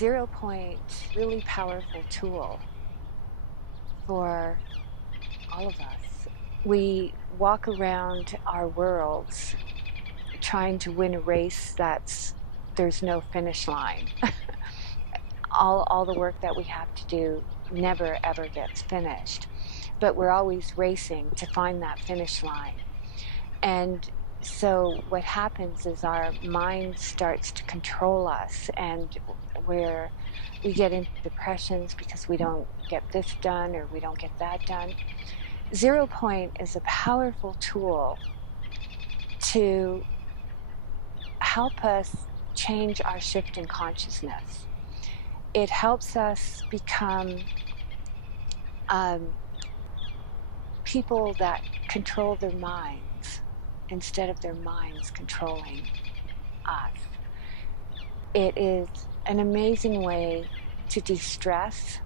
0 point, really powerful tool for all of us. We walk around our worlds trying to win a race there's no finish line. All the work that we have to do never ever gets finished, but we're always racing to find that finish line. And so what happens is our mind starts to control us, and where we get into depressions because we don't get this done or we don't get that done. 0 point is a powerful tool to help us change our shift in consciousness. It helps us become people that control their minds instead of their minds controlling us. It is an amazing way to de-stress.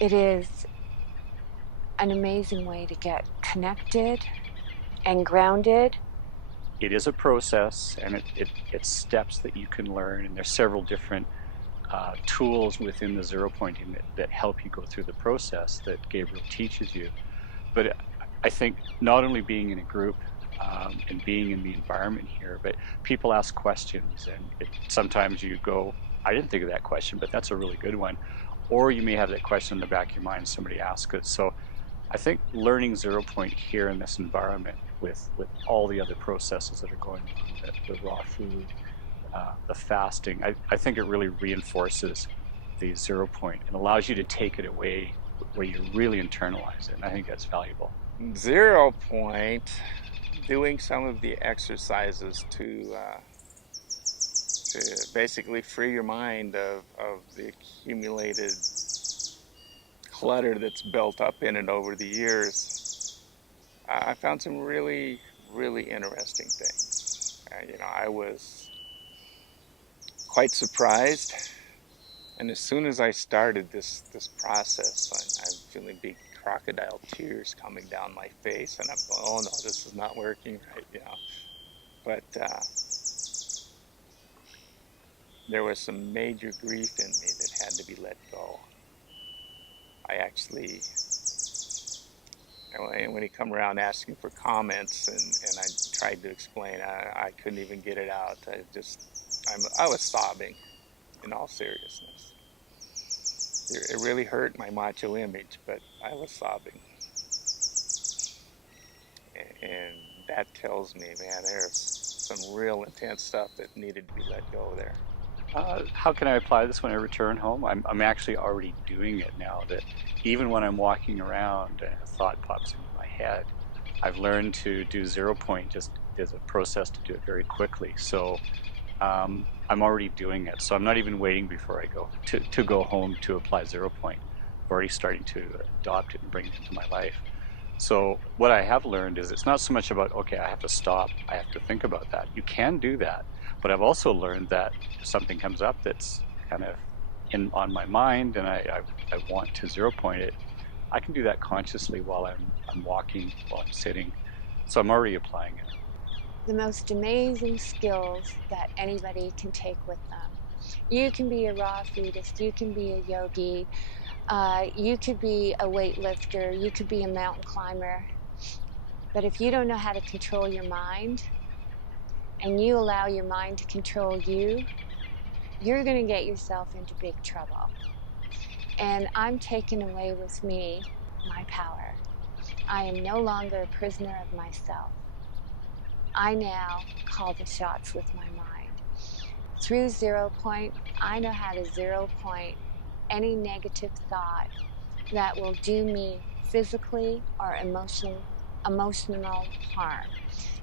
It is an amazing way to get connected and grounded. It is a process, and it's steps that you can learn, and there's several different tools within the zero pointing that help you go through the process that Gabriel teaches you. But I think not only being in a group and being in the environment here, but people ask questions, and sometimes you go, I didn't think of that question, but that's a really good one. Or you may have that question in the back of your mind, somebody asks it. So I think learning zero point here in this environment with all the other processes that are going on, the raw food, the fasting, I think it really reinforces the zero point and allows you to take it away where you really internalize it. And I think that's valuable. 0 point, doing some of the exercises to basically free your mind of the accumulated clutter that's built up in it over the years. I found some really, really interesting things. I was quite surprised, and as soon as I started this process, I'm feeling big crocodile tears coming down my face, and I'm going, oh no, this is not working right. But there was some major grief in me that had to be let go. I actually, when he come around asking for comments, and I tried to explain, I couldn't even get it out. I was sobbing, in all seriousness. It really hurt my macho image, but I was sobbing. And that tells me, man, there's some real intense stuff that needed to be let go there. How can I apply this when I return home? I'm actually already doing it now. That even when I'm walking around and a thought pops into my head, I've learned to do zero point just as a process to do it very quickly. So I'm already doing it. So I'm not even waiting before I go to go home to apply zero point. I'm already starting to adopt it and bring it into my life. So what I have learned is it's not so much about, okay, I have to stop, I have to think about that. You can do that. But I've also learned that if something comes up that's kind of on my mind and I want to zero point it, I can do that consciously while I'm walking, while I'm sitting. So I'm already applying it. The most amazing skills that anybody can take with them. You can be a raw foodist, you can be a yogi, you could be a weightlifter, you could be a mountain climber. But if you don't know how to control your mind and you allow your mind to control you, you're going to get yourself into big trouble. And I'm taking away with me my power. I am no longer a prisoner of myself. I now call the shots with my mind. Through zero point, I know how to zero point any negative thought that will do me physically or emotional harm.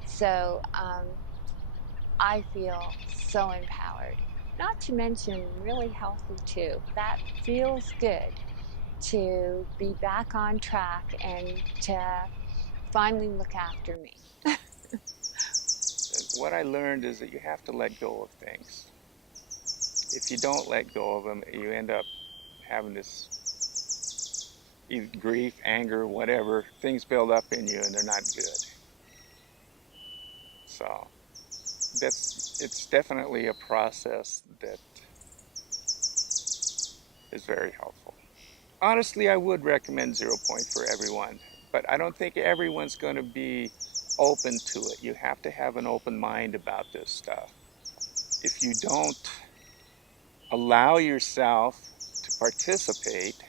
So I feel so empowered. Not to mention really healthy too. That feels good to be back on track and to finally look after me. What I learned is that you have to let go of things. If you don't let go of them, you end up having this either grief, anger, whatever. Things build up in you and they're not good. So it's definitely a process that is very helpful. Honestly, I would recommend Zero Point for everyone, but I don't think everyone's going to be open to it. You have to have an open mind about this stuff. If you don't allow yourself to participate,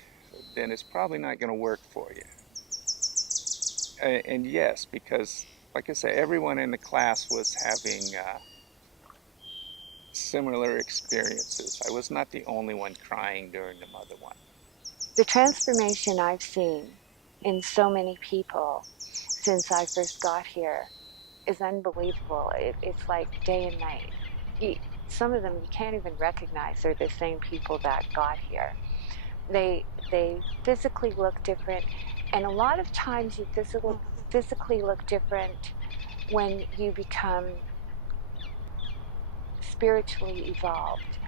then it's probably not going to work for you. And yes, because like I say, everyone in the class was having similar experiences. I was not the only one crying during the mother one. The transformation I've seen in so many people since I first got here is unbelievable. It's like day and night. Some of them you can't even recognize they're the same people that got here. They physically look different, and a lot of times you physically look different when you become spiritually evolved.